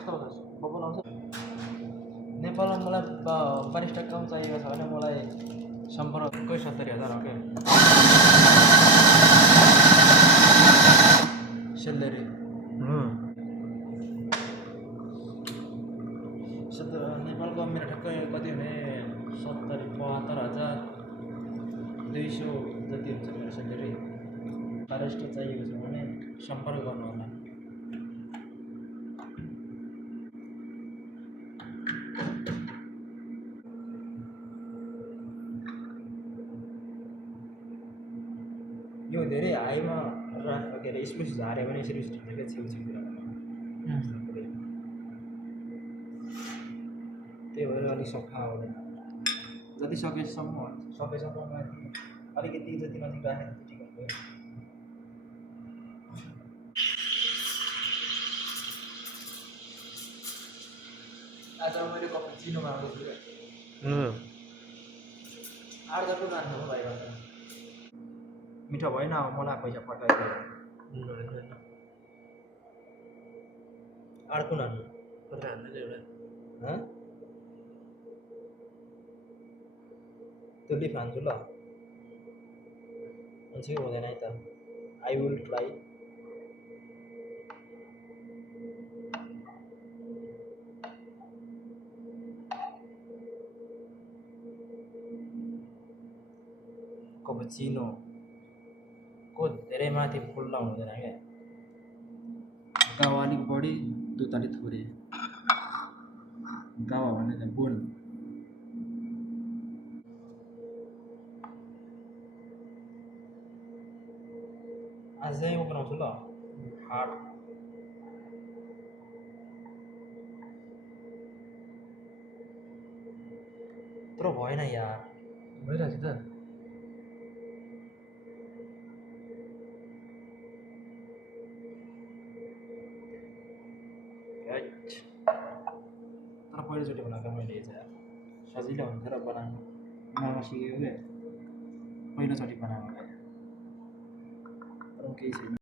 कस्तो हुन्छ बबल आउँछ नेपालमा मलाई वरिष्ठ काम चाहिएको छ भने मलाई सम्पर्क कोही 70,000 हो क्या सेलेरी नेपालको मेरो ठ्याक्कै कति भने 72,200 जति हुन्छ मेरो सेलेरी वरिष्ठ चाहिएको छ भने सम्पर्क गर्नु होला यो धेरै हाईमा के अरे स्पेस झाऱ्यो भने यसरी ठिकै छेउछेउतिर त्यही भएर अलिक सफा हुँदैन जति सकेसम्म अलिकति जति नजिक राख्यो त्यति ठिक हुन्छ आज मैले कफी चिनो माग्दैछु क्या 8,000 माग्नु हो भाइ मिठो भएन अब मलाई पैसा पठाइदियो अर्को नानु त्यो लिफ हान्छु ल हुन्छ कि हुँदैन है त आई विल ट्राई कपुचिनो को धेरै माथि फुल्ला हुँदैन क्या गावा अलिक बढी दुध अलिक थोरै गावा भने त बोन आज चाहिँ म बनाउँछु ल हार्ड तर भएन यार भइरहेछ त तर पहिलोचोटि बनाएको मैले चाहिँ सजिलो हुन्छ र बनाउनु मामा सिकेको क्या पहिलोचोटि बनाएको तर केही छैन